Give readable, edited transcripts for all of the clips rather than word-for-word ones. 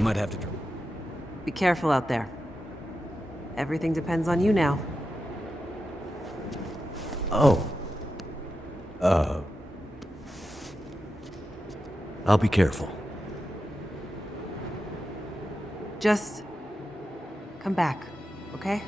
I might have to... Be careful out there. Everything depends on you now. Oh. I'll be careful. Just come back, okay?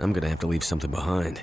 I'm gonna have to leave something behind.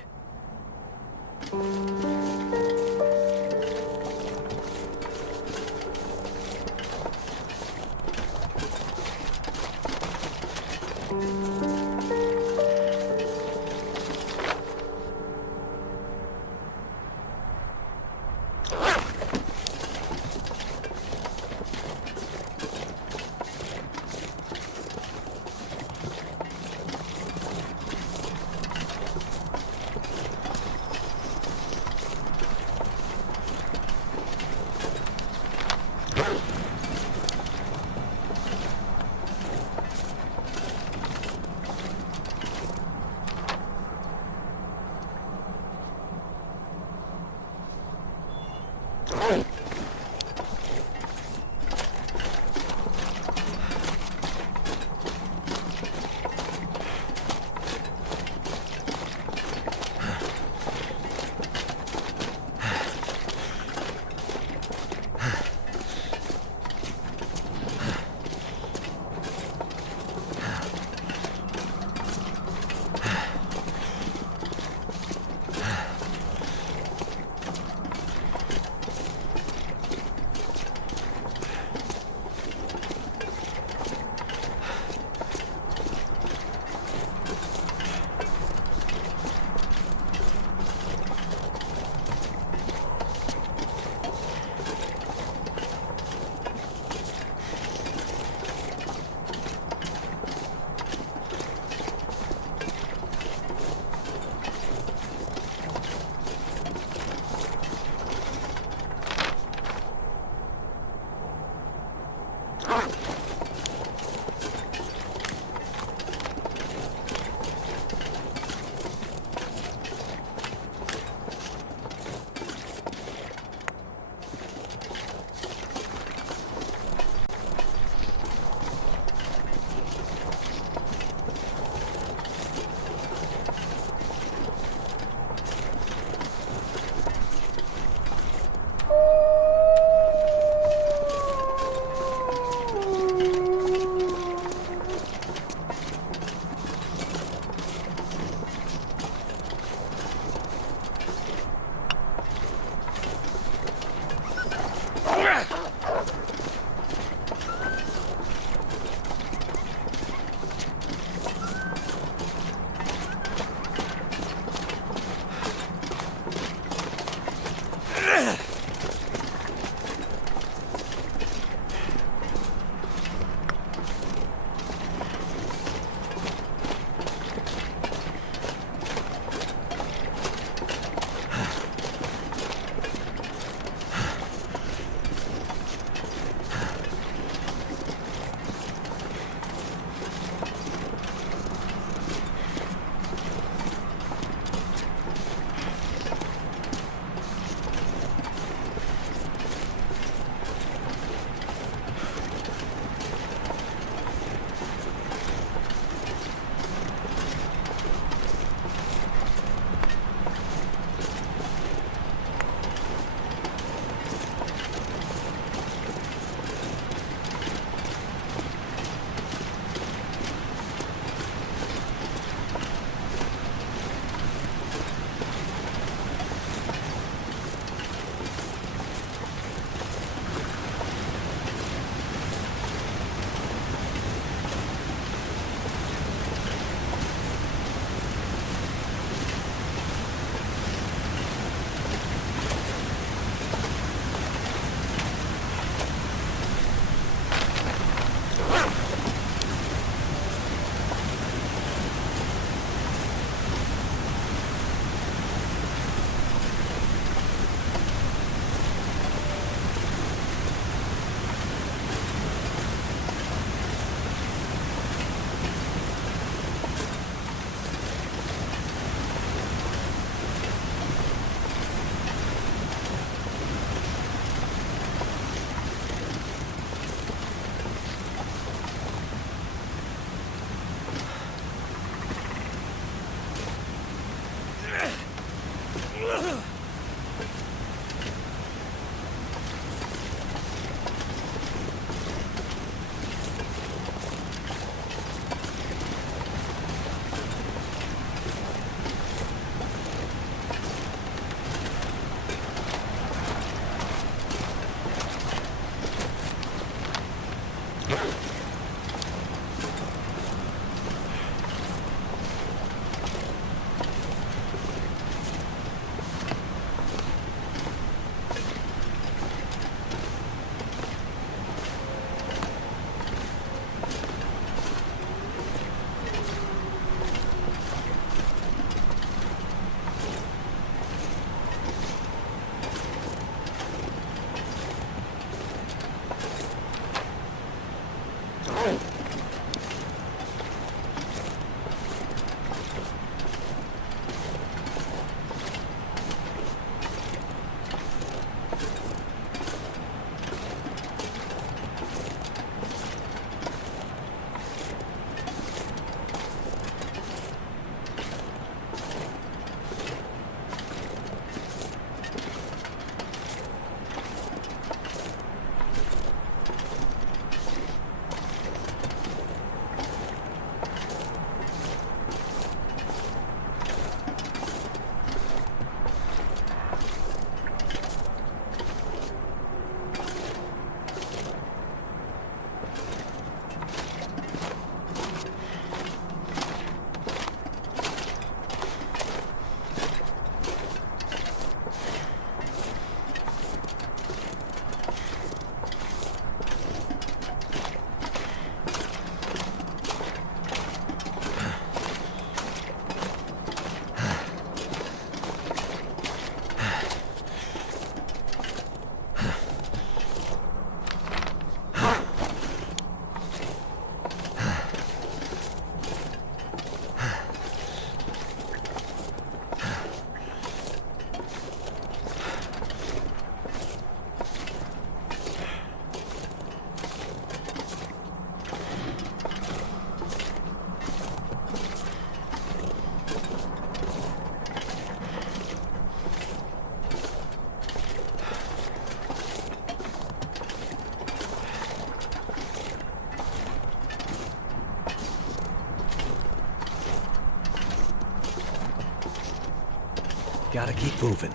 Gotta keep moving.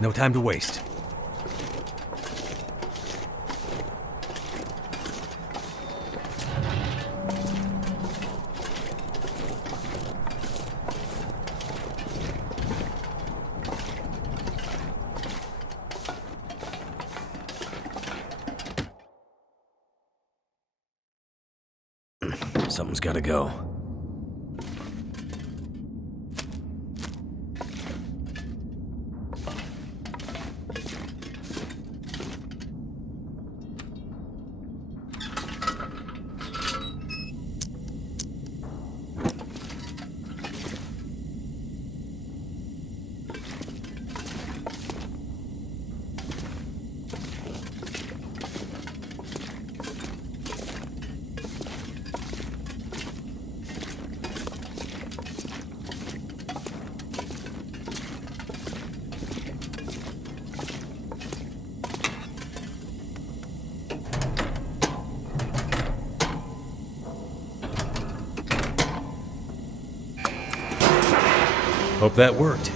No time to waste. Something's gotta go. Hope that worked.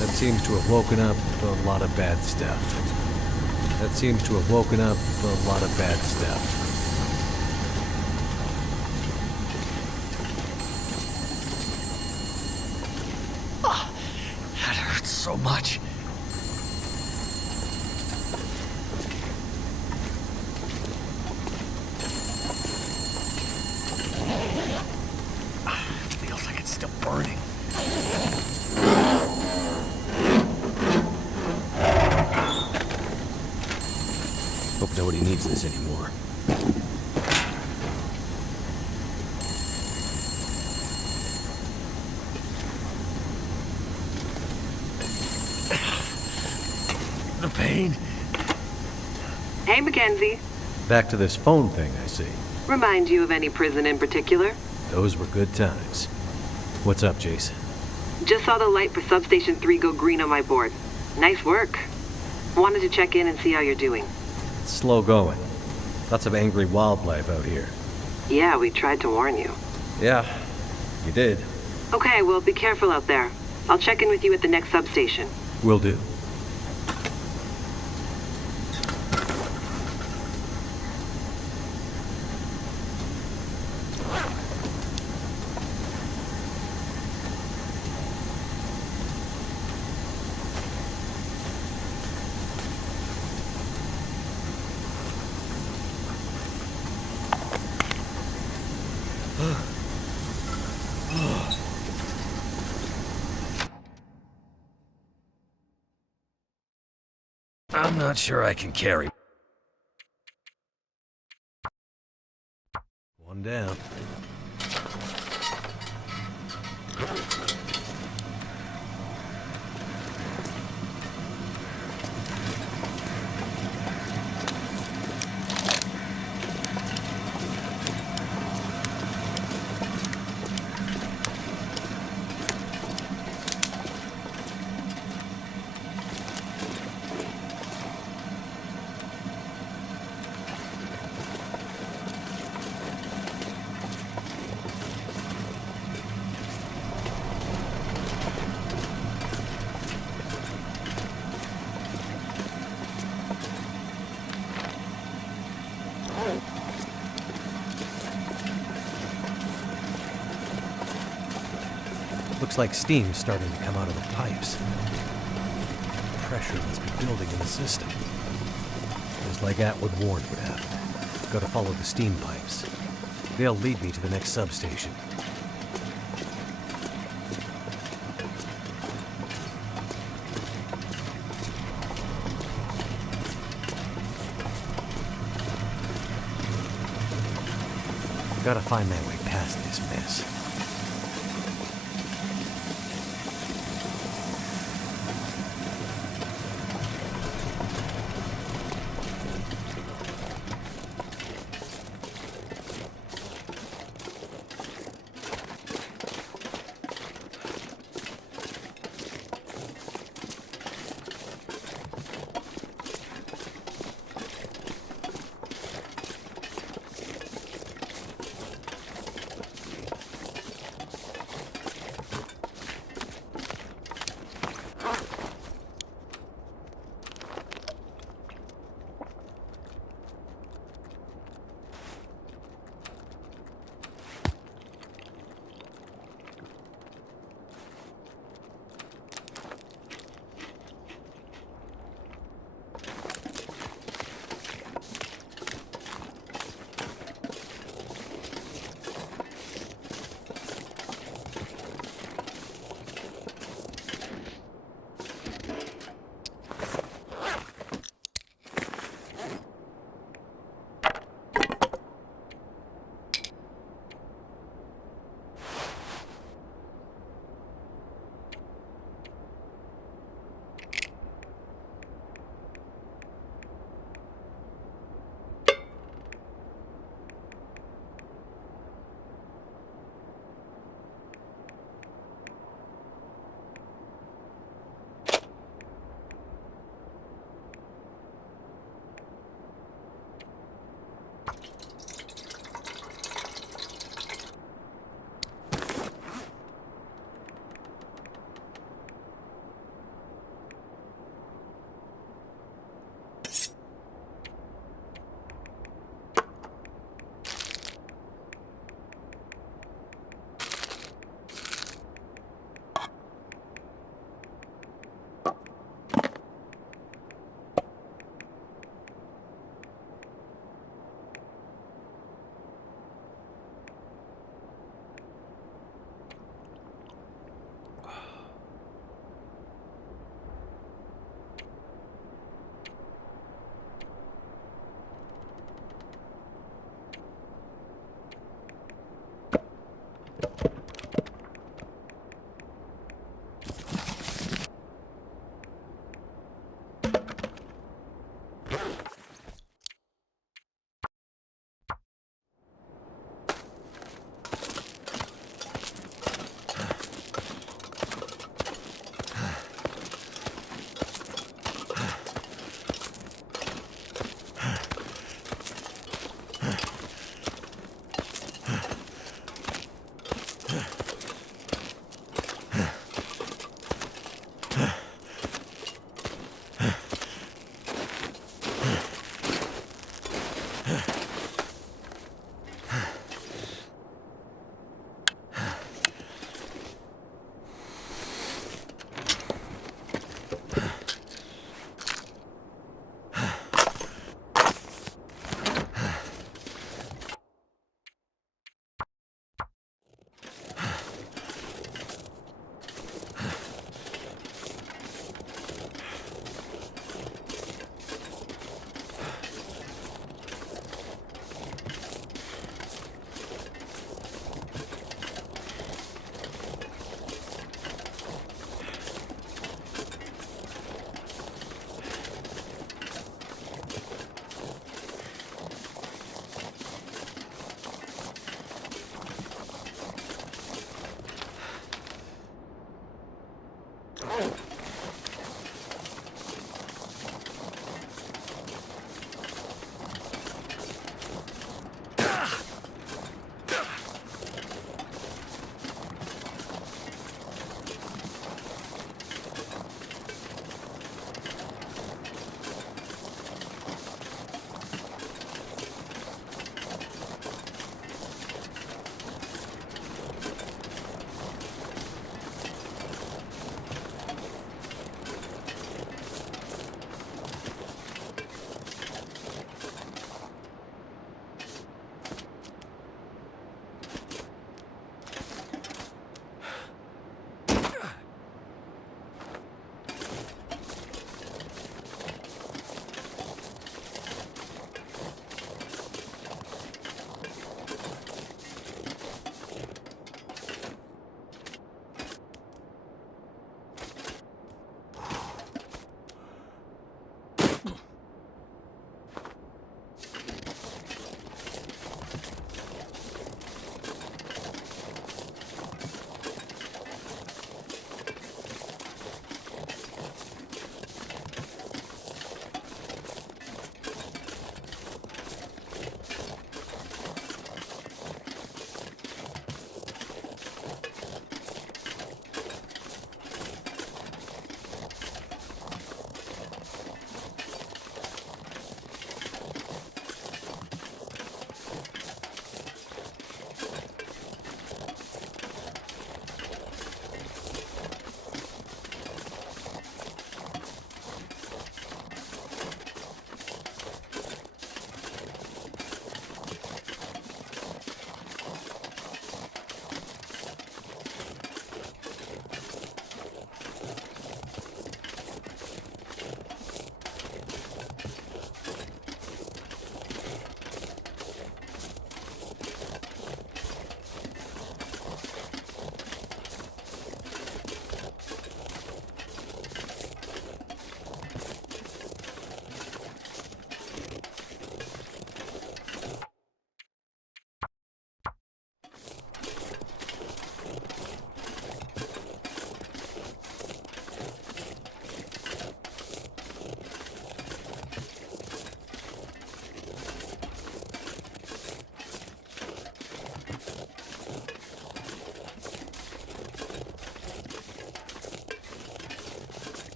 That seems to have woken up a lot of bad stuff. That seems to have woken up a lot of bad stuff. Oh, that hurts so much. Feels like it's still burning. Hope nobody needs this anymore. The pain. Hey, Mackenzie. Back to this phone thing, I see. Remind you of any prison in particular? Those were good times. What's up, Jason? Just saw the light for Substation 3 go green on my board. Nice work. Wanted to check in and see how you're doing. It's slow going. Lots of angry wildlife out here. Yeah, we tried to warn you. Yeah, you did. Okay, well, be careful out there. I'll check in with you at the next substation. Will do. I'm not sure I can carry. One down. Looks like steam's starting to come out of the pipes. Pressure must be building in the system. Just like Atwood warned would happen. Gotta follow the steam pipes. They'll lead me to the next substation. Gotta find my way past this mess.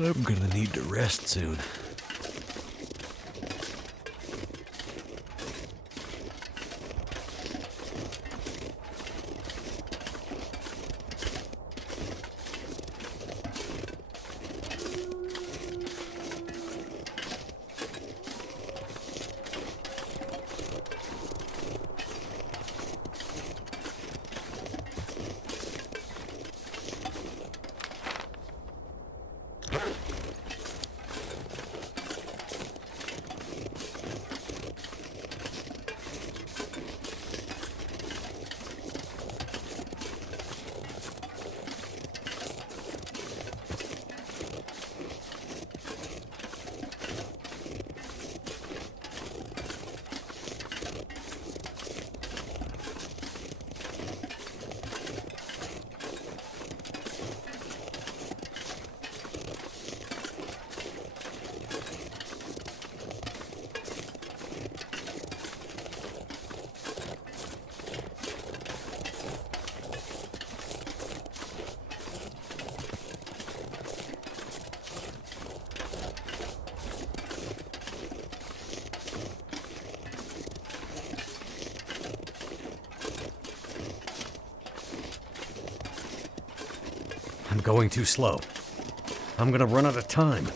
I'm gonna need to rest soon. I'm going too slow. I'm gonna run out of time.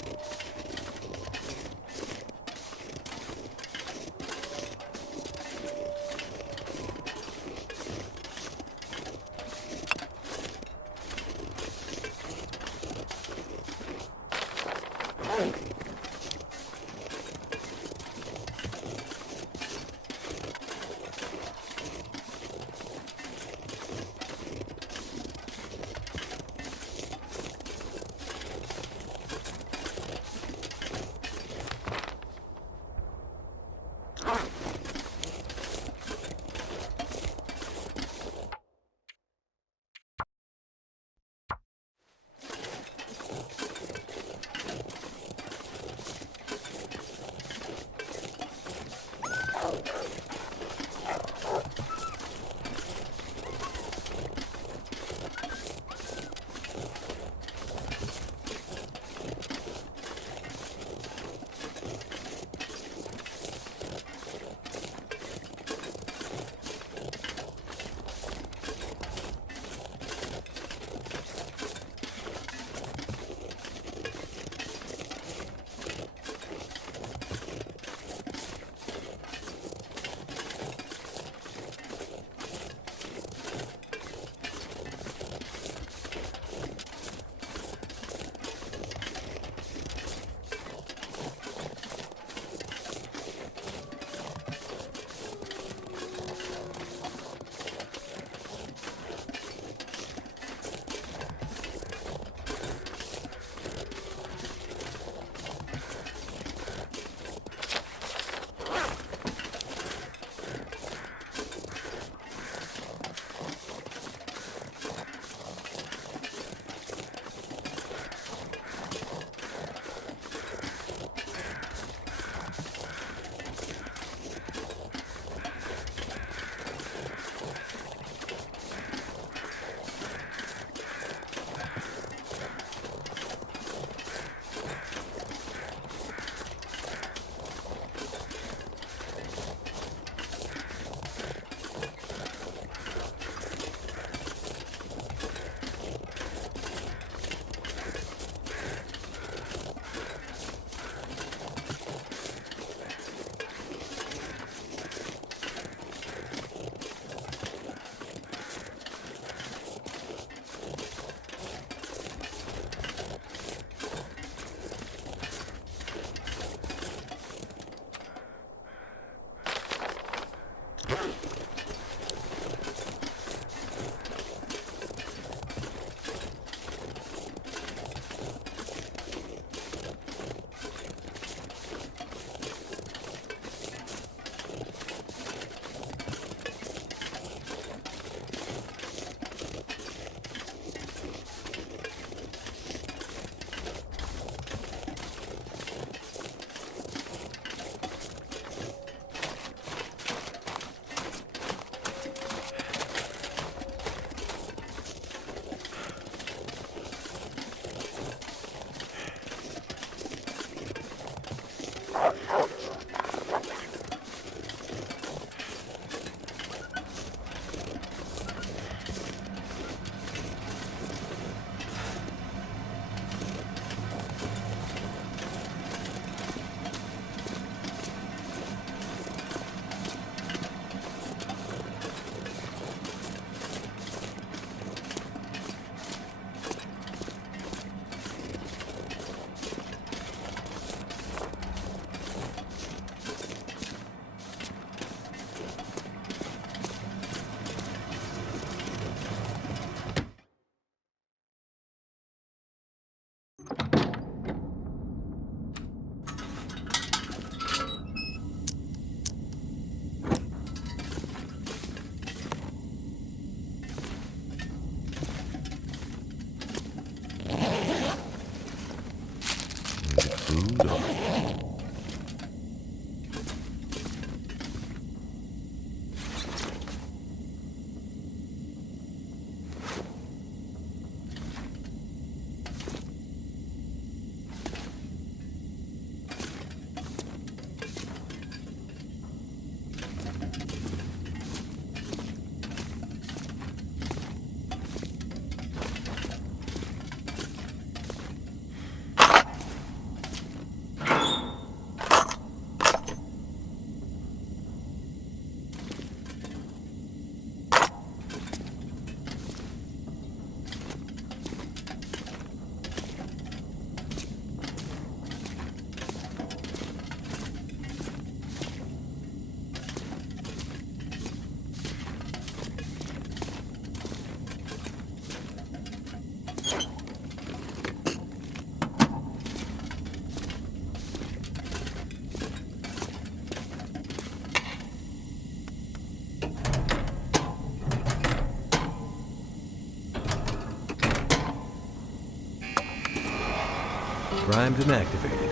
Primed and activated.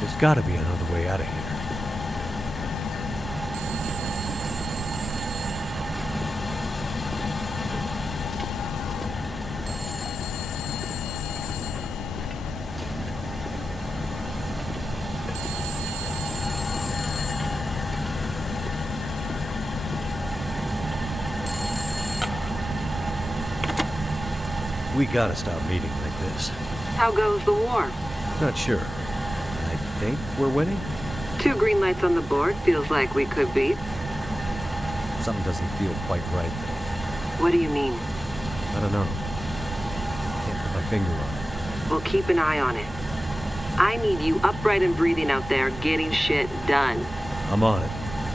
There's gotta be another way out of here. We gotta stop meeting like this. How goes the war? Not sure. I think we're winning? 2 green lights on the board feels like we could beat. Something doesn't feel quite right, though. What do you mean? I don't know. Can't put my finger on it. Well, keep an eye on it. I need you upright and breathing out there, getting shit done. I'm on it.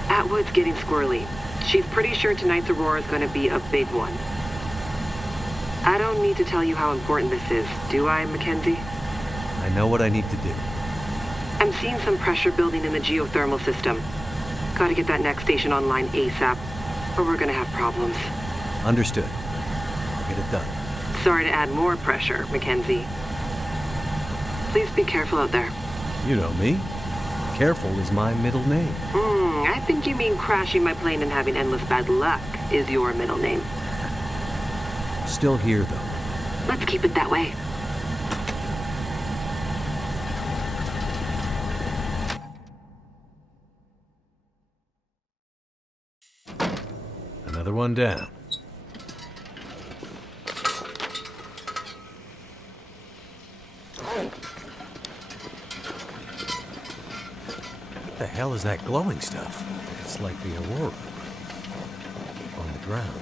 Atwood's getting squirrely. She's pretty sure tonight's Aurora is going to be a big one. I don't need to tell you how important this is, do I, Mackenzie? I know what I need to do. I'm seeing some pressure building in the geothermal system. Gotta get that next station online ASAP, or we're gonna have problems. Understood. I'll get it done. Sorry to add more pressure, Mackenzie. Please be careful out there. You know me. Careful is my middle name. I think you mean crashing my plane and having endless bad luck is your middle name. Still here, though. Let's keep it that way. Another one down. What the hell is that glowing stuff? It's like the Aurora. On the ground.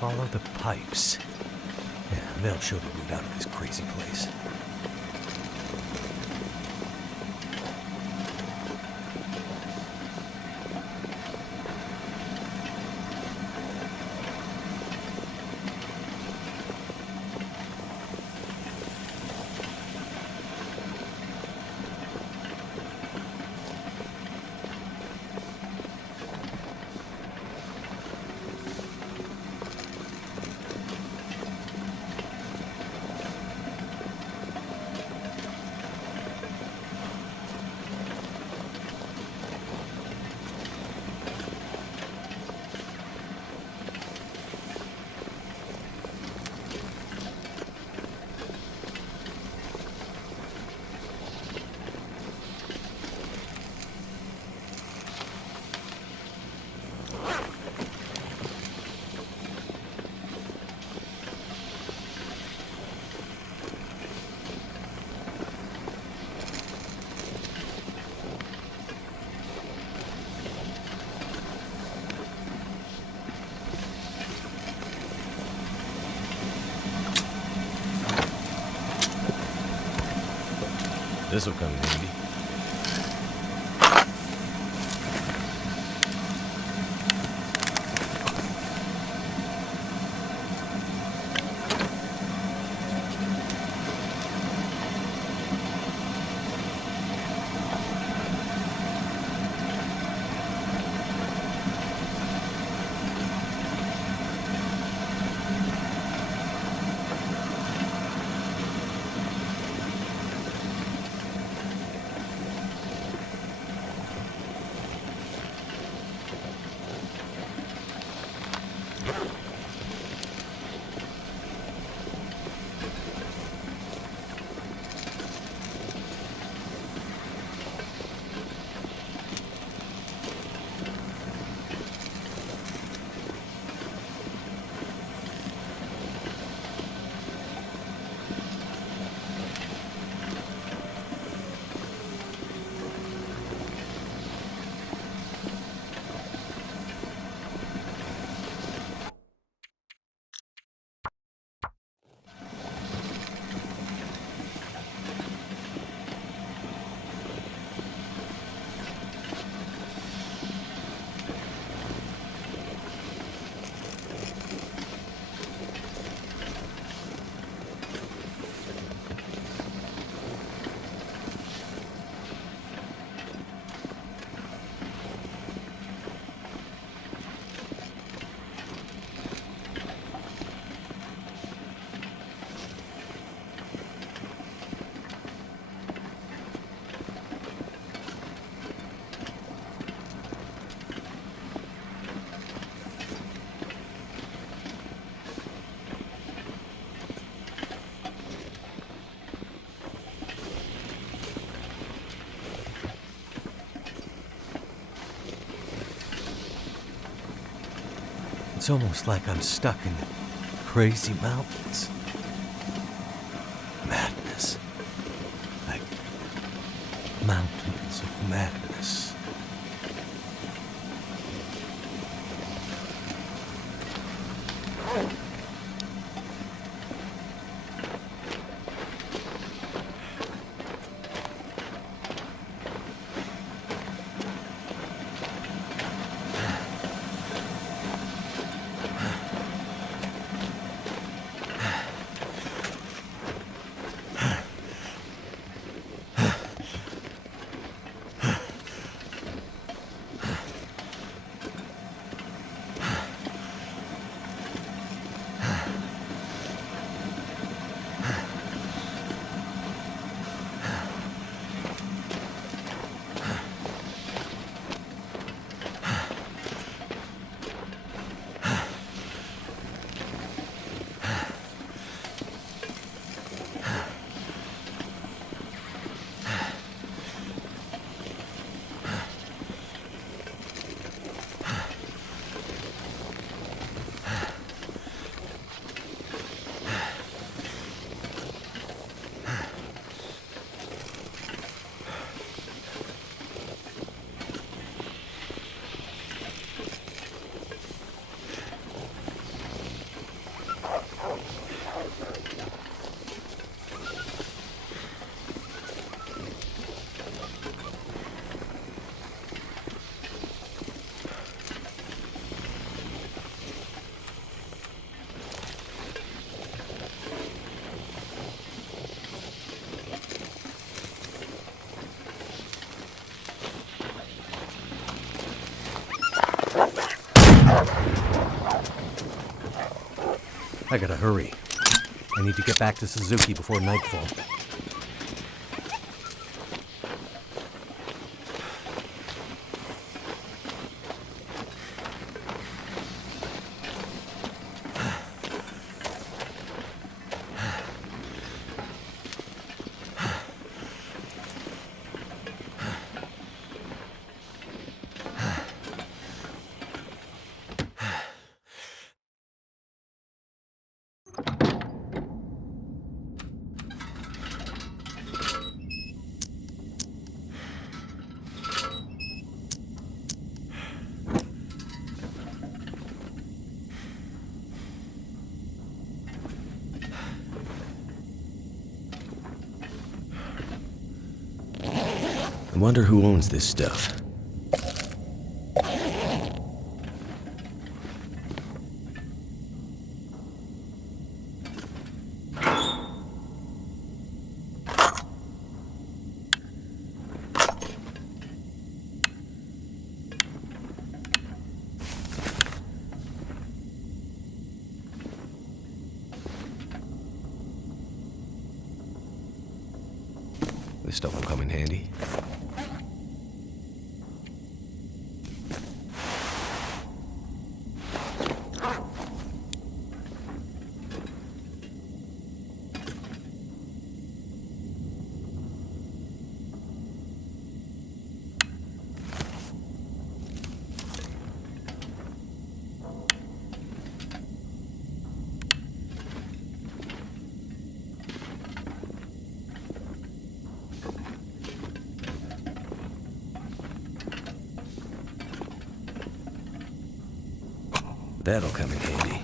Follow the pipes. Yeah, they'll show the route out of this crazy place. This'll come in handy. It's almost like I'm stuck in the crazy mountains. Madness. Like mountains of madness. I gotta hurry. I need to get back to Suzuki before nightfall. I wonder who owns this stuff. This stuff will come in handy. That'll come in handy.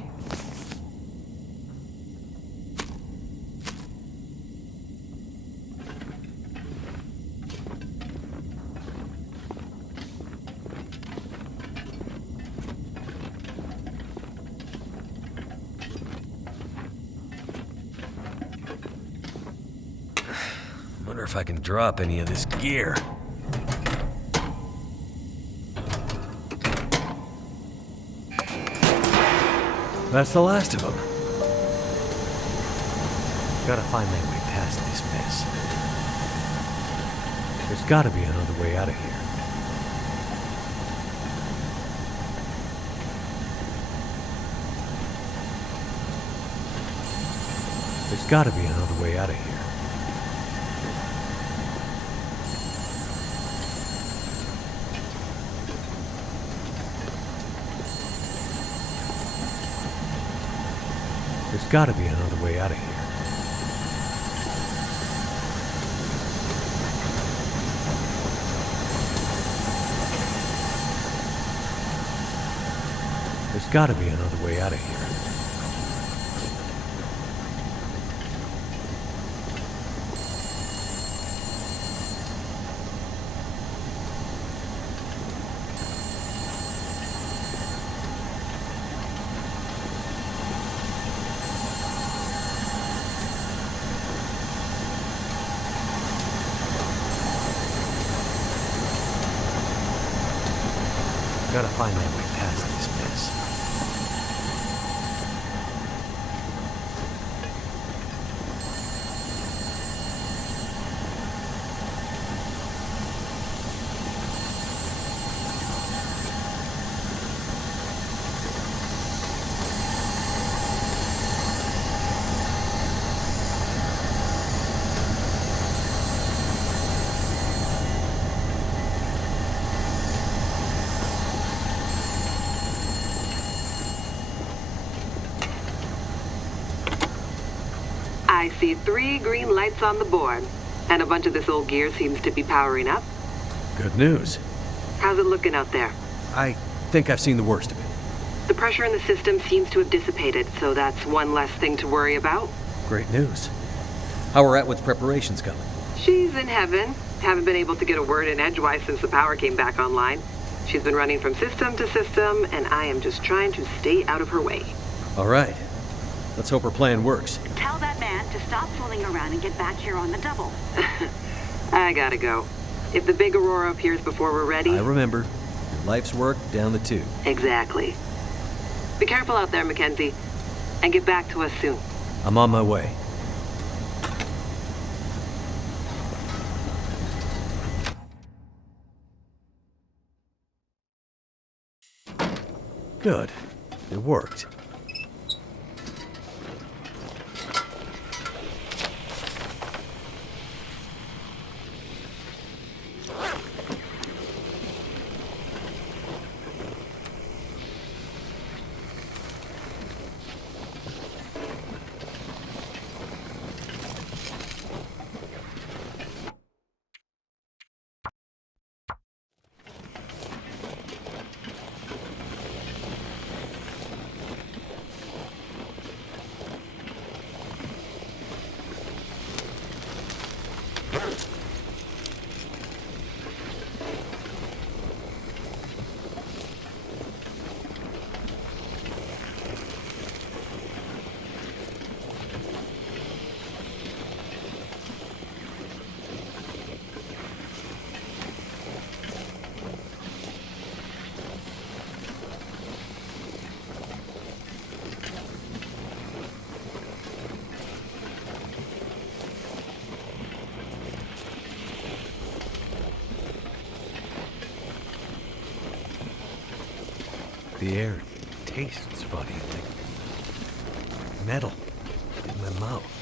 Wonder if I can drop any of this gear. That's the last of them. Gotta find my way past this mess. There's gotta be another way out of here. There's gotta be another way out of here. There's gotta be another way out of here. There's gotta be another way out of here. Gotta find my way past this mess. I see 3 green lights on the board, and a bunch of this old gear seems to be powering up. Good news. How's it looking out there? I think I've seen the worst of it. The pressure in the system seems to have dissipated, so that's one less thing to worry about. Great news. How we're at with preparations coming? She's in heaven. Haven't been able to get a word in edgewise since the power came back online. She's been running from system to system, and I am just trying to stay out of her way. All right. Let's hope her plan works. Tell that man to stop fooling around and get back here on the double. I gotta go. If the big Aurora appears before we're ready... I remember. Your life's work down the tube. Exactly. Be careful out there, Mackenzie. And get back to us soon. I'm on my way. Good. It worked. The air tastes funny, like metal in my mouth.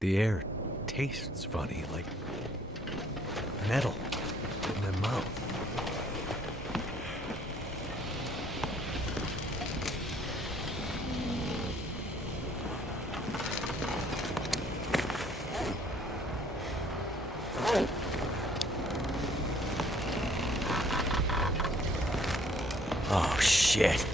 The air tastes funny, like metal in my mouth. Oh, shit.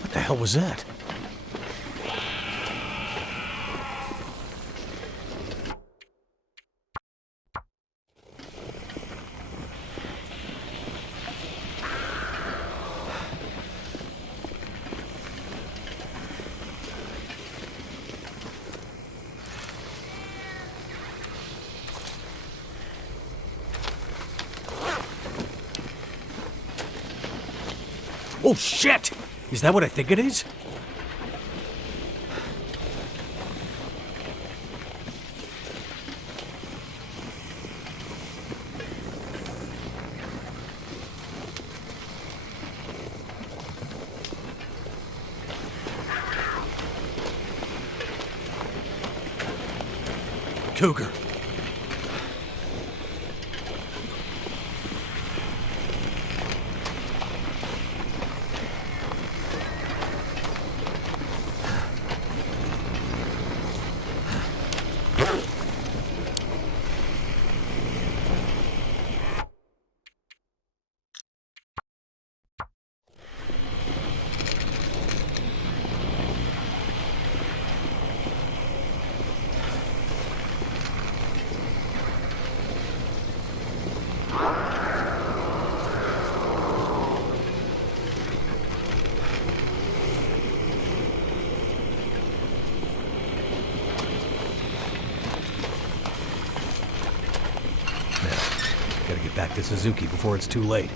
What the hell was that? Oh shit! Is that what I think it is? Cougar. Gotta get back to Suzuki before it's too late.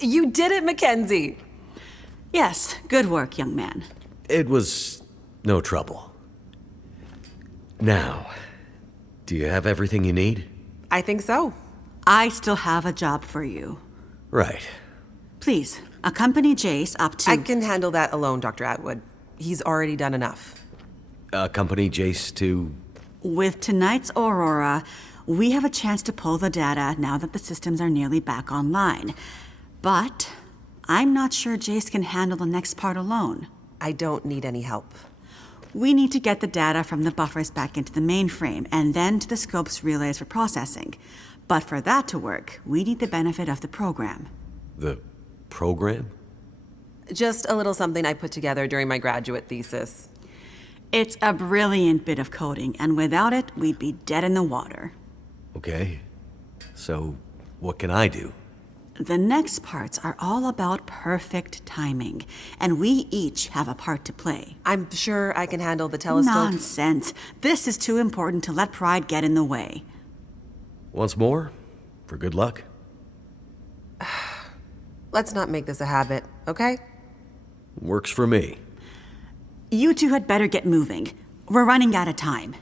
You did it, Mackenzie! Yes, good work, young man. It was no trouble. Now, do you have everything you need? I think so. I still have a job for you. Right. Please, accompany Jace up to... I can handle that alone, Dr. Atwood. He's already done enough. Accompany Jace to... With tonight's Aurora, we have a chance to pull the data now that the systems are nearly back online. But I'm not sure Jace can handle the next part alone. I don't need any help. We need to get the data from the buffers back into the mainframe and then to the scope's relays for processing. But for that to work, we need the benefit of the program. The program? Just a little something I put together during my graduate thesis. It's a brilliant bit of coding, and without it, we'd be dead in the water. Okay. So, what can I do? The next parts are all about perfect timing, and we each have a part to play. I'm sure I can handle the telescope. Nonsense. This is too important to let pride get in the way. Once more, for good luck. Let's not make this a habit, okay? Works for me. You two had better get moving. We're running out of time.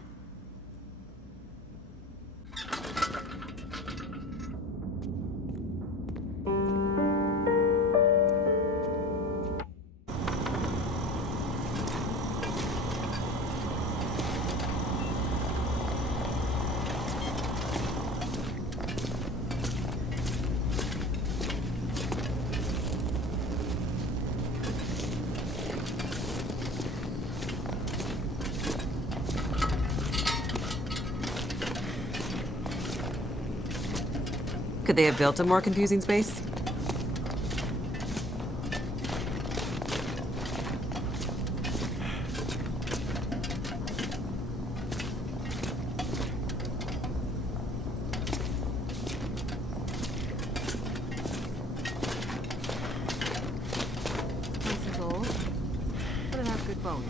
Could they have built a more confusing space? Nice and old, but it has good bones.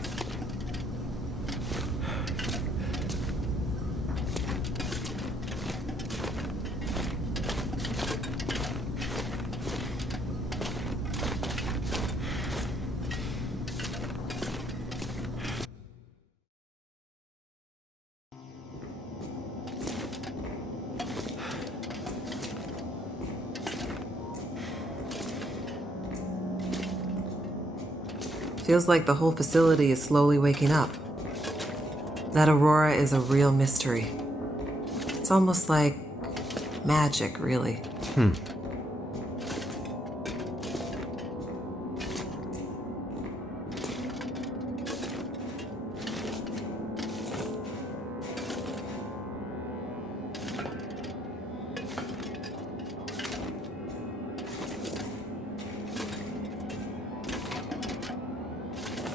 Feels like the whole facility is slowly waking up. That Aurora is a real mystery. It's almost like magic, really.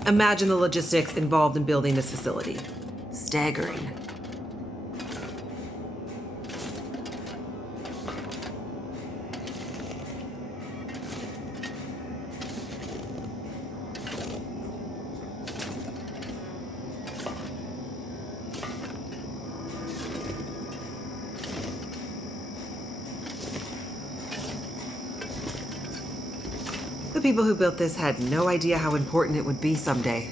Imagine the logistics involved in building this facility. Staggering. The people who built this had no idea how important it would be someday.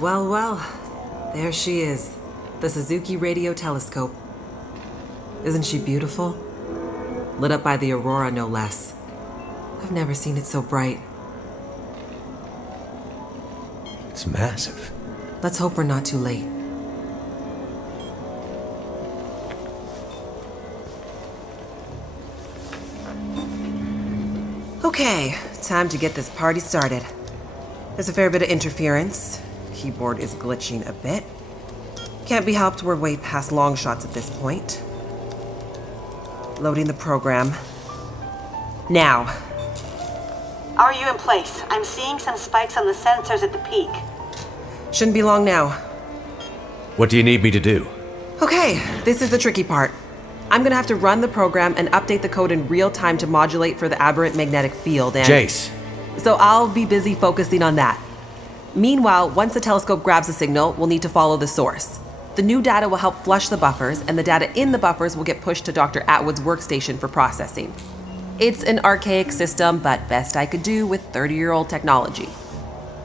Well, well, there she is, the Suzuki Radio Telescope. Isn't she beautiful? Lit up by the aurora, no less. I've never seen it so bright. It's massive. Let's hope we're not too late. Okay, time to get this party started. There's a fair bit of interference. Keyboard is glitching a bit. Can't be helped, we're way past long shots at this point. Loading the program. Now. Are you in place? I'm seeing some spikes on the sensors at the peak. Shouldn't be long now. What do you need me to do? Okay, this is the tricky part. I'm gonna have to run the program and update the code in real time to modulate for the aberrant magnetic field and... Jace. So I'll be busy focusing on that. Meanwhile, once the telescope grabs a signal, we'll need to follow the source. The new data will help flush the buffers, and the data in the buffers will get pushed to Dr. Atwood's workstation for processing. It's an archaic system, but best I could do with 30-year-old technology.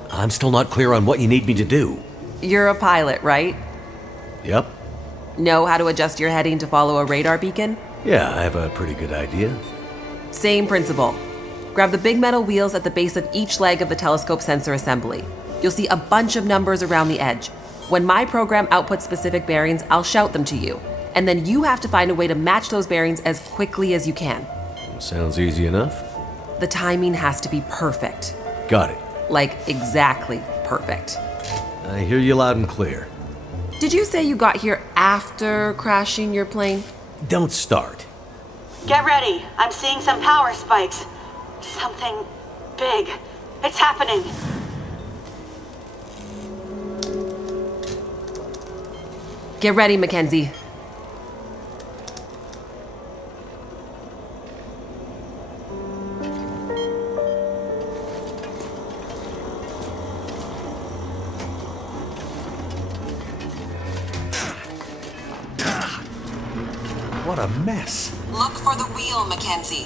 I'm still not clear on what you need me to do. You're a pilot, right? Yep. Know how to adjust your heading to follow a radar beacon? Yeah, I have a pretty good idea. Same principle. Grab the big metal wheels at the base of each leg of the telescope sensor assembly. You'll see a bunch of numbers around the edge. When my program outputs specific bearings, I'll shout them to you. And then you have to find a way to match those bearings as quickly as you can. Sounds easy enough. The timing has to be perfect. Got it. Like, exactly perfect. I hear you loud and clear. Did you say you got here after crashing your plane? Don't start. Get ready. I'm seeing some power spikes. Something big. It's happening. Get ready, Mackenzie. What a mess. Look for the wheel, Mackenzie.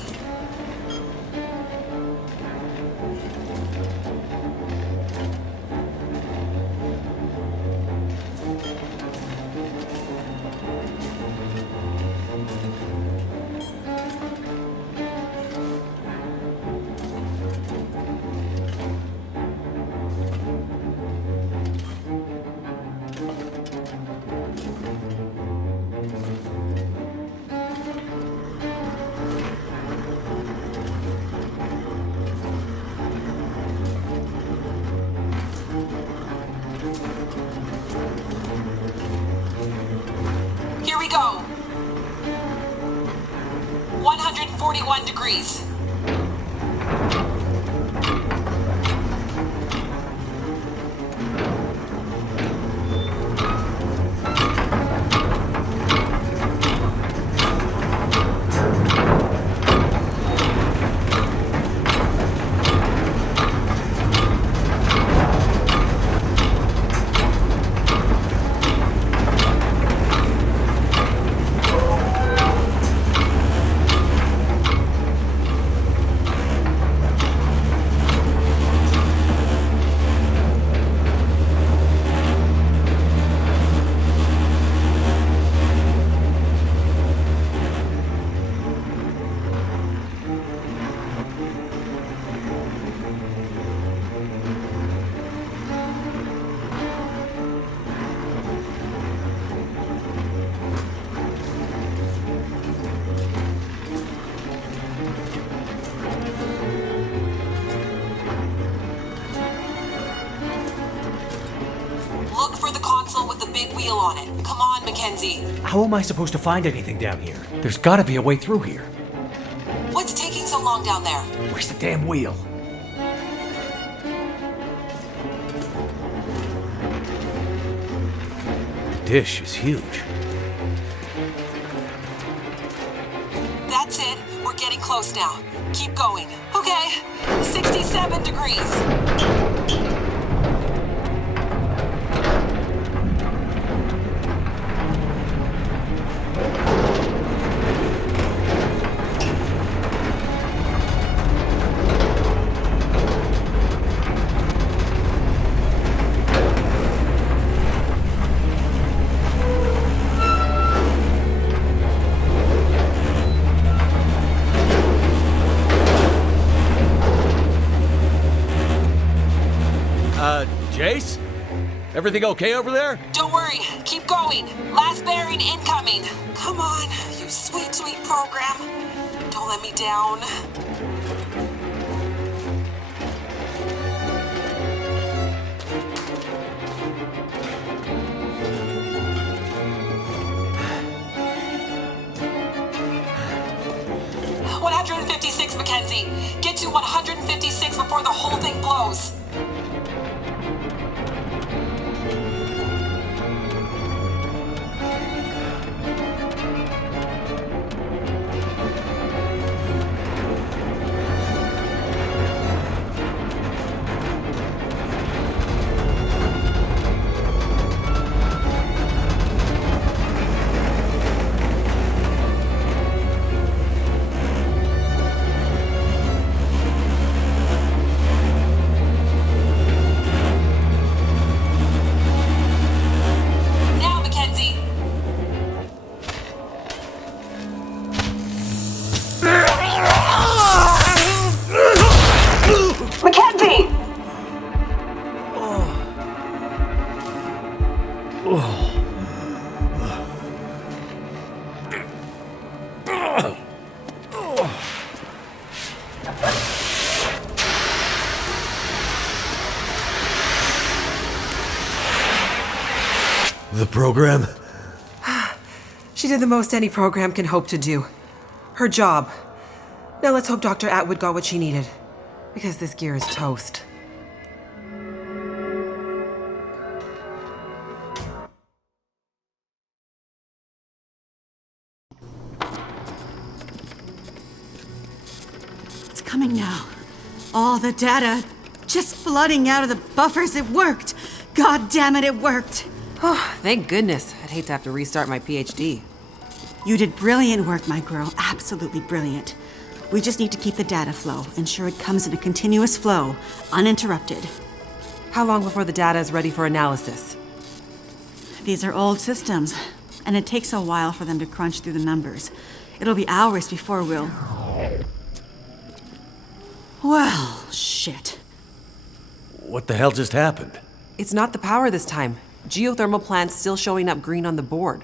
Here we go. 141 degrees. Look for the console with the big wheel on it. Come on, Mackenzie. How am I supposed to find anything down here? There's gotta be a way through here. What's taking so long down there? Where's the damn wheel? The dish is huge. That's it. We're getting close now. Keep going. Okay. 67 degrees. Jace? Everything okay over there? Don't worry. Keep going. Last bearing incoming. Come on, you sweet, sweet program. Don't let me down. Mackenzie. Get to 156 the whole thing blows. The program? She did the most any program can hope to do. Her job. Now let's hope Dr. Atwood got what she needed. Because this gear is toast. It's coming now. All the data just flooding out of the buffers. It worked. God damn it, it worked. Oh, thank goodness. I'd hate to have to restart my PhD. You did brilliant work, my girl. Absolutely brilliant. We just need to keep the data flow, ensure it comes in a continuous flow, uninterrupted. How long before the data is ready for analysis? These are old systems, and it takes a while for them to crunch through the numbers. It'll be hours before we'll... Well, shit. What the hell just happened? It's not the power this time. Geothermal plants still showing up green on the board.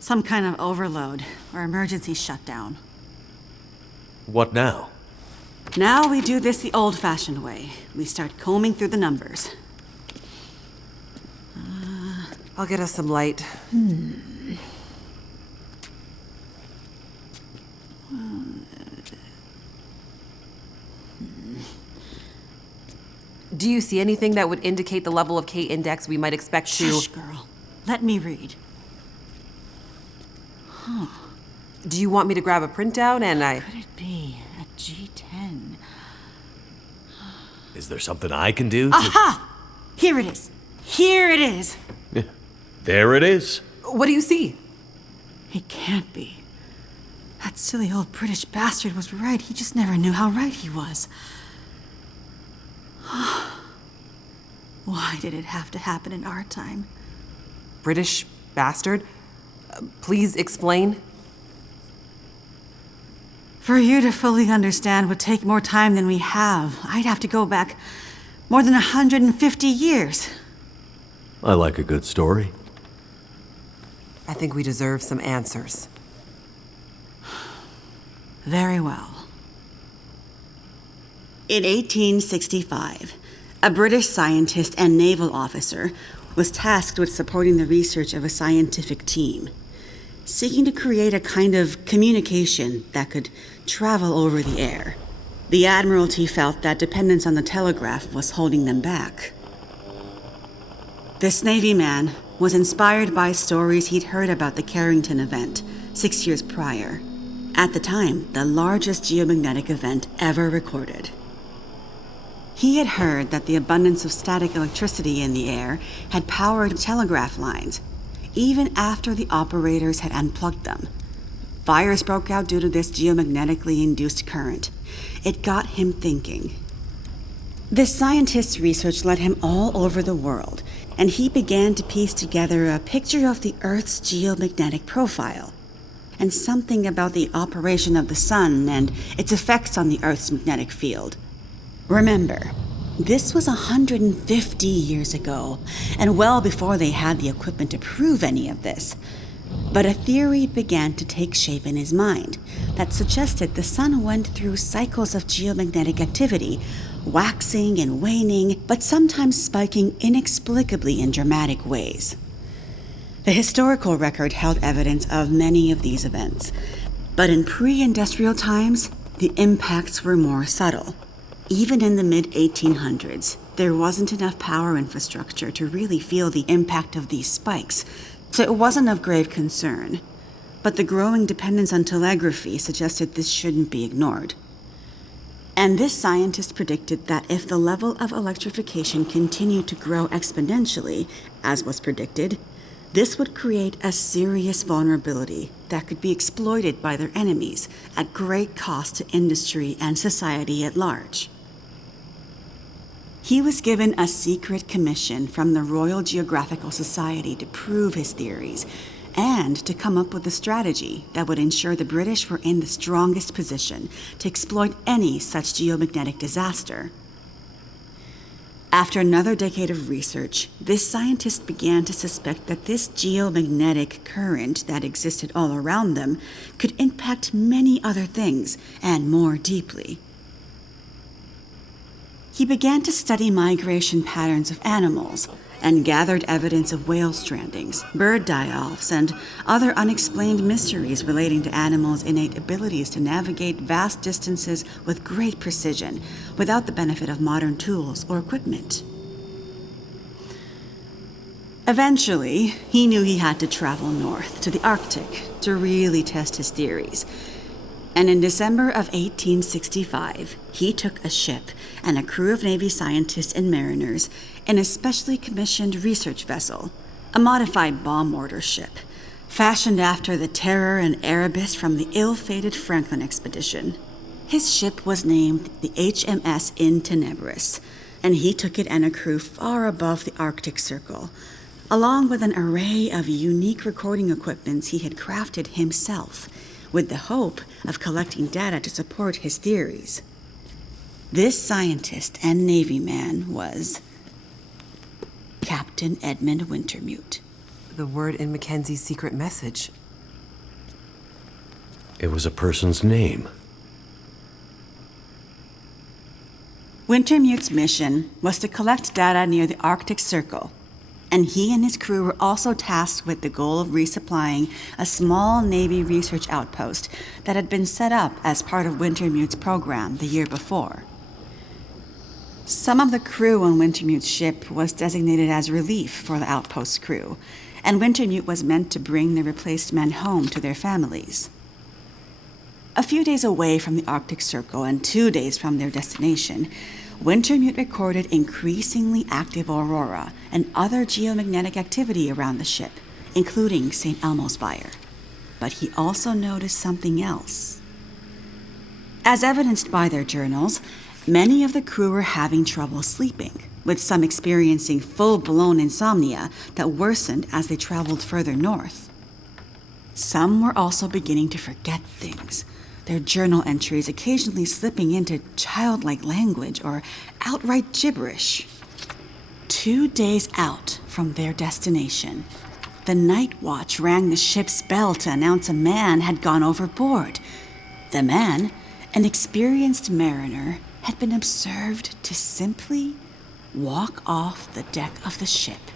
Some kind of overload or emergency shutdown. What now? Now we do this the old-fashioned way. We start combing through the numbers. I'll get us some light. Do you see anything that would indicate the level of K-index we might expect to... Shush, girl. Let me read. Do you want me to grab a printout and Could it be a G10? Is there something I can do to... Aha! Here it is. Here it is. There it is. What do you see? It can't be. That silly old British bastard was right. He just never knew how right he was. Why did it have to happen in our time? British bastard? Please explain. For you to fully understand would take more time than we have. I'd have to go back more than 150 years. I like a good story. I think we deserve some answers. Very well. In 1865, a British scientist and naval officer was tasked with supporting the research of a scientific team, seeking to create a kind of communication that could travel over the air. The Admiralty felt that dependence on the telegraph was holding them back. This Navy man was inspired by stories he'd heard about the Carrington event 6 years prior. At the time, the largest geomagnetic event ever recorded. He had heard that the abundance of static electricity in the air had powered telegraph lines, even after the operators had unplugged them. Fires broke out due to this geomagnetically induced current. It got him thinking. This scientist's research led him all over the world, and he began to piece together a picture of the Earth's geomagnetic profile, and something about the operation of the sun and its effects on the Earth's magnetic field. Remember, this was 150 years ago, and well before they had the equipment to prove any of this. But a theory began to take shape in his mind that suggested the sun went through cycles of geomagnetic activity, waxing and waning, but sometimes spiking inexplicably in dramatic ways. The historical record held evidence of many of these events, but in pre-industrial times, the impacts were more subtle. Even in the mid-1800s, there wasn't enough power infrastructure to really feel the impact of these spikes, so it wasn't of grave concern. But the growing dependence on telegraphy suggested this shouldn't be ignored. And this scientist predicted that if the level of electrification continued to grow exponentially, as was predicted, this would create a serious vulnerability that could be exploited by their enemies at great cost to industry and society at large. He was given a secret commission from the Royal Geographical Society to prove his theories and to come up with a strategy that would ensure the British were in the strongest position to exploit any such geomagnetic disaster. After another decade of research, this scientist began to suspect that this geomagnetic current that existed all around them could impact many other things, and more deeply. He began to study migration patterns of animals and gathered evidence of whale strandings, bird die-offs, and other unexplained mysteries relating to animals' innate abilities to navigate vast distances with great precision without the benefit of modern tools or equipment. Eventually, he knew he had to travel north to the Arctic to really test his theories. And in December of 1865, he took a ship and a crew of Navy scientists and mariners in a specially commissioned research vessel, a modified bomb mortar ship, fashioned after the Terror and Erebus from the ill-fated Franklin expedition. His ship was named the HMS In Tenebris, and he took it and a crew far above the Arctic Circle, along with an array of unique recording equipments he had crafted himself, with the hope of collecting data to support his theories. This scientist and Navy man was Captain Edmund Wintermute. The word in Mackenzie's secret message. It was a person's name. Wintermute's mission was to collect data near the Arctic Circle, and he and his crew were also tasked with the goal of resupplying a small Navy research outpost that had been set up as part of Wintermute's program the year before. Some of the crew on Wintermute's ship was designated as relief for the outpost crew, and Wintermute was meant to bring the replaced men home to their families. A few days away from the Arctic Circle and 2 days from their destination, Wintermute recorded increasingly active aurora and other geomagnetic activity around the ship, including St. Elmo's fire. But he also noticed something else. As evidenced by their journals, many of the crew were having trouble sleeping, with some experiencing full-blown insomnia that worsened as they traveled further north. Some were also beginning to forget things, their journal entries occasionally slipping into childlike language or outright gibberish. 2 days out from their destination, the night watch rang the ship's bell to announce a man had gone overboard. The man, an experienced mariner, had been observed to simply walk off the deck of the ship.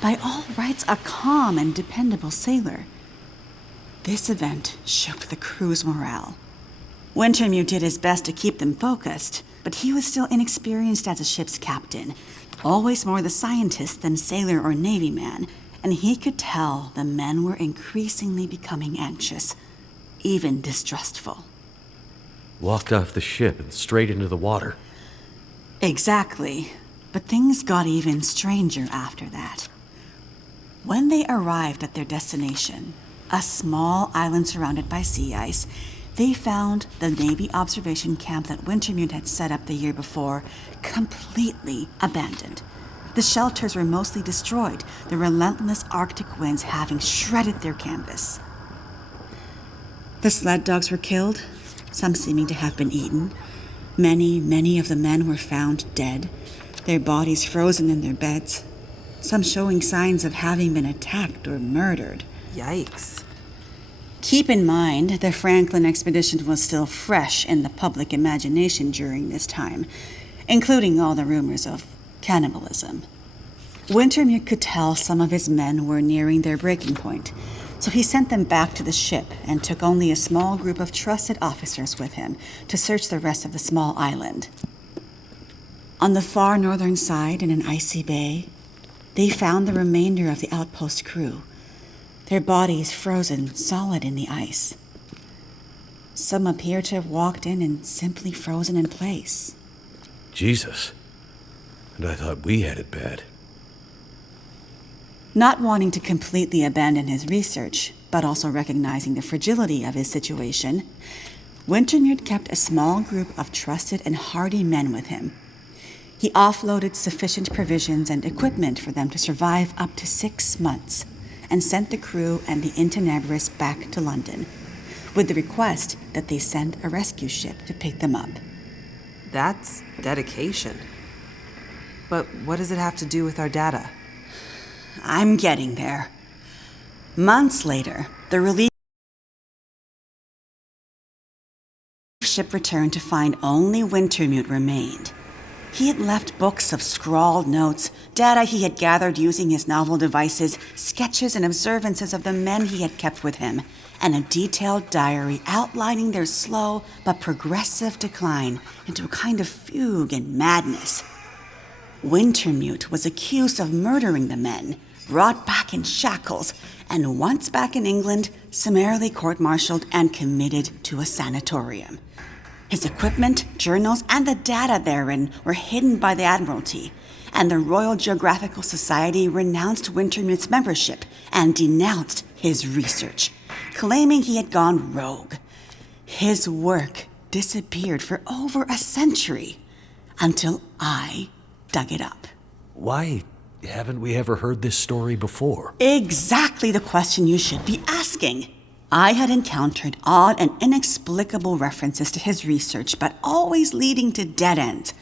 By all rights, a calm and dependable sailor. This event shook the crew's morale. Wintermute did his best to keep them focused, but he was still inexperienced as a ship's captain, always more the scientist than sailor or Navy man, and he could tell the men were increasingly becoming anxious, even distrustful. Walked off the ship and straight into the water. Exactly, but things got even stranger after that. When they arrived at their destination, a small island surrounded by sea ice, they found the Navy observation camp that Wintermute had set up the year before completely abandoned. The shelters were mostly destroyed, the relentless Arctic winds having shredded their canvas. The sled dogs were killed, some seeming to have been eaten. Many of the men were found dead, their bodies frozen in their beds, some showing signs of having been attacked or murdered. Yikes. Keep in mind, the Franklin expedition was still fresh in the public imagination during this time, including all the rumors of cannibalism. Wintermute could tell some of his men were nearing their breaking point, so he sent them back to the ship and took only a small group of trusted officers with him to search the rest of the small island. On the far northern side, in an icy bay, they found the remainder of the outpost crew, their bodies frozen solid in the ice. Some appear to have walked in and simply frozen in place. Jesus. And I thought we had it bad. Not wanting to completely abandon his research, but also recognizing the fragility of his situation, Wintermute kept a small group of trusted and hardy men with him. He offloaded sufficient provisions and equipment for them to survive up to 6 months, and sent the crew and the Intenebris back to London, with the request that they send a rescue ship to pick them up. That's dedication. But what does it have to do with our data? I'm getting there. Months later, the relief ship returned to find only Wintermute remained. He had left books of scrawled notes, data he had gathered using his novel devices, sketches and observances of the men he had kept with him, and a detailed diary outlining their slow but progressive decline into a kind of fugue and madness. Wintermute was accused of murdering the men, brought back in shackles, and once back in England, summarily court-martialed and committed to a sanatorium. His equipment, journals, and the data therein were hidden by the Admiralty, and the Royal Geographical Society renounced Wintermute's membership and denounced his research, claiming he had gone rogue. His work disappeared for over a century, until I dug it up. Why haven't we ever heard this story before? Exactly the question you should be asking. I had encountered odd and inexplicable references to his research, but always leading to dead ends.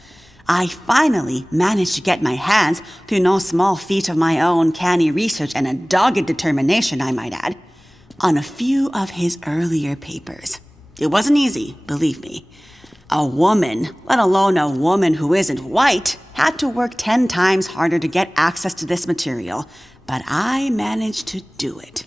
I finally managed to get my hands, through no small feat of my own canny research and a dogged determination, I might add, on a few of his earlier papers. It wasn't easy, believe me. A woman, let alone a woman who isn't white, had to work 10 times harder to get access to this material, but I managed to do it.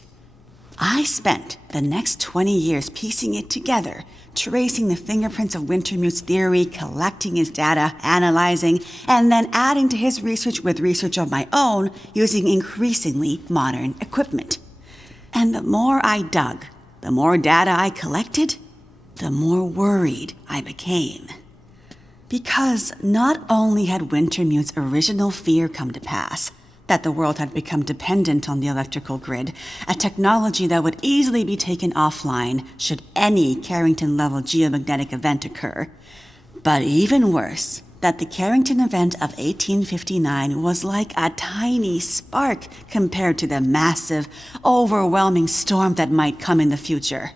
I spent the next 20 years piecing it together, tracing the fingerprints of Wintermute's theory, collecting his data, analyzing, and then adding to his research with research of my own using increasingly modern equipment. And the more I dug, the more data I collected, the more worried I became. Because not only had Wintermute's original fear come to pass, that the world had become dependent on the electrical grid, a technology that would easily be taken offline should any Carrington-level geomagnetic event occur. But even worse, that the Carrington event of 1859 was like a tiny spark compared to the massive, overwhelming storm that might come in the future.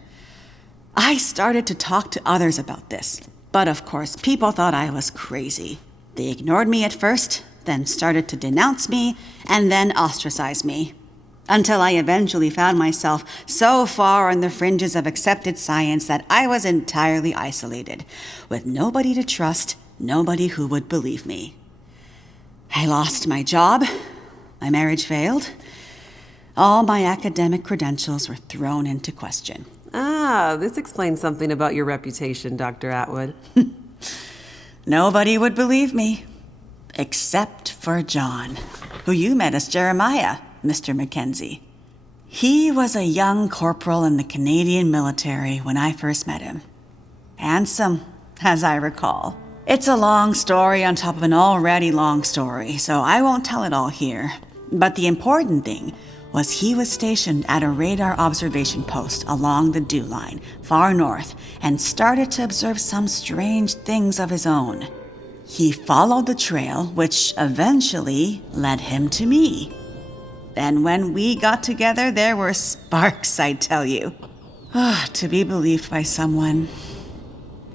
I started to talk to others about this, but of course people thought I was crazy. They ignored me at first, then started to denounce me, and then ostracize me. Until I eventually found myself so far on the fringes of accepted science that I was entirely isolated, with nobody to trust, nobody who would believe me. I lost my job, my marriage failed, all my academic credentials were thrown into question. Ah, this explains something about your reputation, Dr. Atwood. Nobody would believe me. Except for John, who you met as Jeremiah, Mr. Mackenzie. He was a young corporal in the Canadian military when I first met him. Handsome, as I recall. It's a long story on top of an already long story, so I won't tell it all here. But the important thing was he was stationed at a radar observation post along the Dew Line, far north, and started to observe some strange things of his own. He followed the trail, which eventually led him to me. And when we got together, there were sparks, I tell you. To be believed by someone,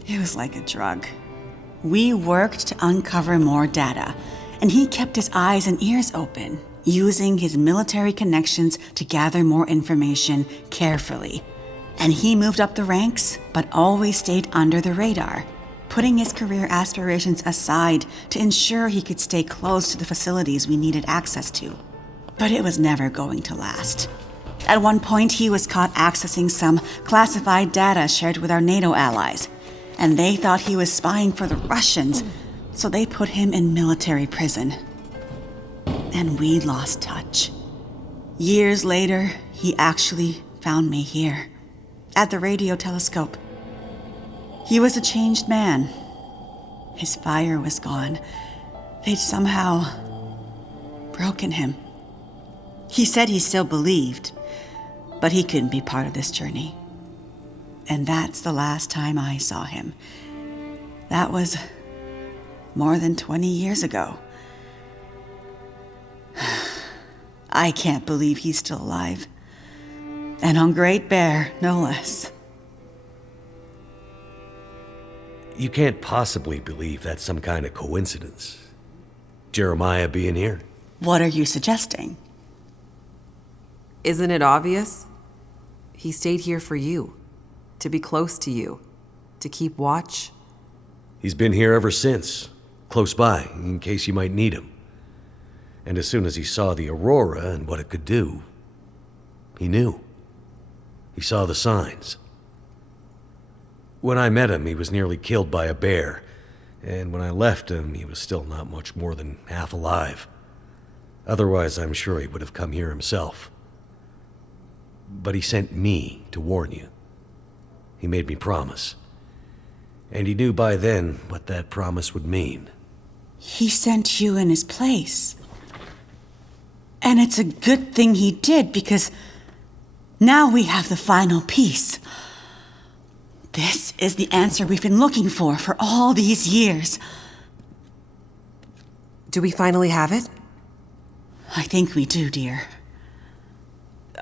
it was like a drug. We worked to uncover more data, and he kept his eyes and ears open, using his military connections to gather more information carefully. And he moved up the ranks, but always stayed under the radar, putting his career aspirations aside to ensure he could stay close to the facilities we needed access to. But it was never going to last. At one point, he was caught accessing some classified data shared with our NATO allies, and they thought he was spying for the Russians, So they put him in military prison. And we lost touch. Years later, he actually found me here, at the radio telescope. He was a changed man. His fire was gone. They'd somehow broken him. He said he still believed, but he couldn't be part of this journey. And that's the last time I saw him. That was more than 20 years ago. I can't believe he's still alive. And on Great Bear, no less. You can't possibly believe that's some kind of coincidence. Jeremiah being here? What are you suggesting? Isn't it obvious? He stayed here for you, to be close to you, to keep watch. He's been here ever since, close by, in case you might need him. And as soon as he saw the aurora and what it could do, he knew. He saw the signs. When I met him, he was nearly killed by a bear, and when I left him, he was still not much more than half alive. Otherwise, I'm sure he would have come here himself. But he sent me to warn you. He made me promise. And he knew by then what that promise would mean. He sent you in his place. And it's a good thing he did, because now we have the final piece. This is the answer we've been looking for all these years. Do we finally have it? I think we do, dear.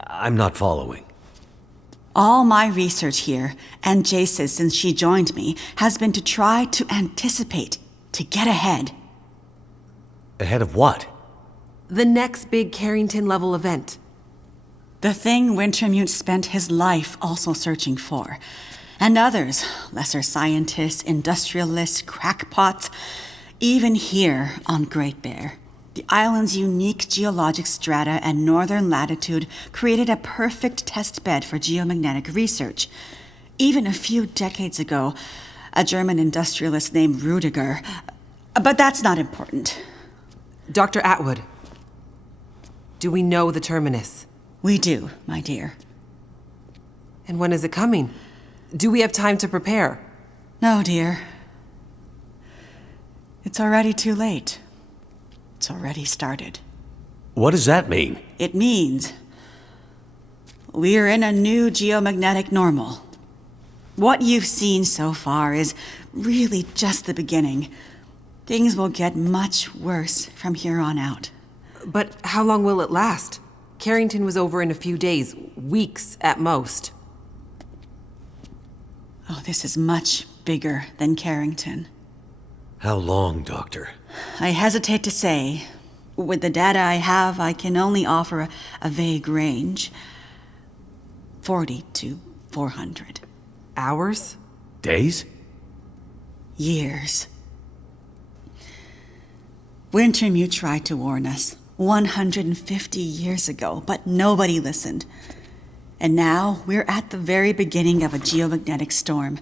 I'm not following. All my research here, and Jace's since she joined me, has been to try to anticipate, to get ahead. Ahead of what? The next big Carrington-level event. The thing Wintermute spent his life also searching for. And others, lesser scientists, industrialists, crackpots, even here on Great Bear. The island's unique geologic strata and northern latitude created a perfect test bed for geomagnetic research. Even a few decades ago, a German industrialist named Rudiger. But that's not important. Dr. Atwood, do we know the terminus? We do, my dear. And when is it coming? Do we have time to prepare? No, dear. It's already too late. It's already started. What does that mean? It means we're in a new geomagnetic normal. What you've seen so far is really just the beginning. Things will get much worse from here on out. But how long will it last? Carrington was over in a few days, weeks at most. Oh, this is much bigger than Carrington. How long, Doctor? I hesitate to say. With the data I have, I can only offer a vague range. 40 to 400. Hours? Days? Years. Wintermute tried to warn us 150 years ago, but nobody listened. And now we're at the very beginning of a geomagnetic storm.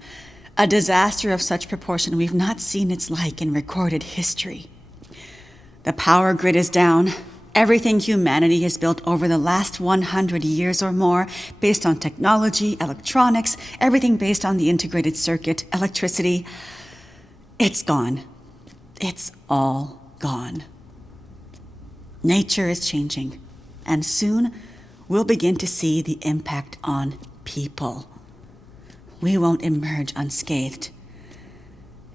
A disaster of such proportion we've not seen its like in recorded history. The power grid is down. Everything humanity has built over the last 100 years or more, based on technology, electronics, everything based on the integrated circuit, electricity, it's gone. It's all gone. Nature is changing, and soon we'll begin to see the impact on people. We won't emerge unscathed.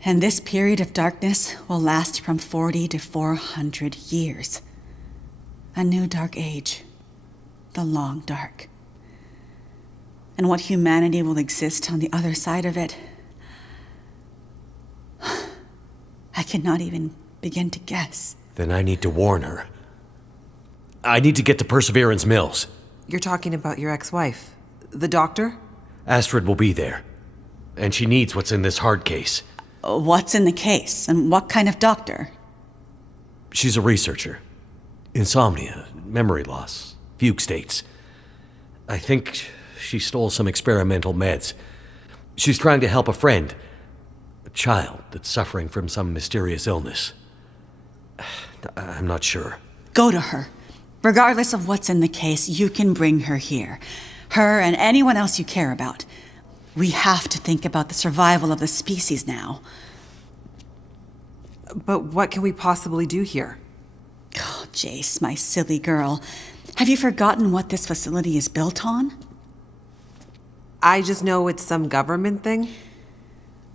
And this period of darkness will last from 40 to 400 years. A new dark age. The long dark. And what humanity will exist on the other side of it, I cannot even begin to guess. Then I need to warn her. I need to get to Perseverance Mills. You're talking about your ex-wife, the doctor? Astrid will be there. And she needs what's in this hard case. What's in the case, and what kind of doctor? She's a researcher. Insomnia, memory loss, fugue states. I think she stole some experimental meds. She's trying to help a friend. child that's suffering from some mysterious illness. I'm not sure. Go to her. Regardless of what's in the case, you can bring her here. Her and anyone else you care about. We have to think about the survival of the species now. But what can we possibly do here? Oh, Jace, my silly girl. Have you forgotten what this facility is built on? I just know it's some government thing.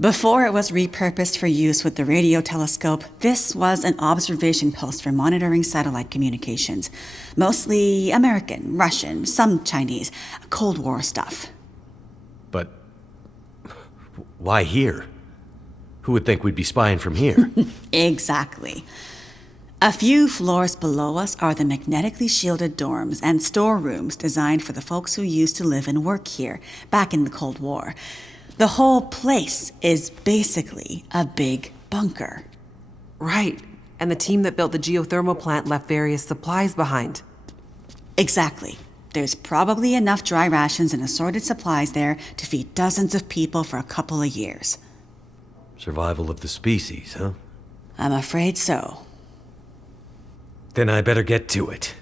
Before it was repurposed for use with the radio telescope, this was an observation post for monitoring satellite communications. Mostly American, Russian, some Chinese, Cold War stuff. But why here? Who would think we'd be spying from here? Exactly. A few floors below us are the magnetically shielded dorms and storerooms designed for the folks who used to live and work here back in the Cold War. The whole place is basically a big bunker. Right. And the team that built the geothermal plant left various supplies behind. Exactly. There's probably enough dry rations and assorted supplies there to feed dozens of people for a couple of years. Survival of the species, huh? I'm afraid so. Then I better get to it.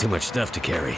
Too much stuff to carry.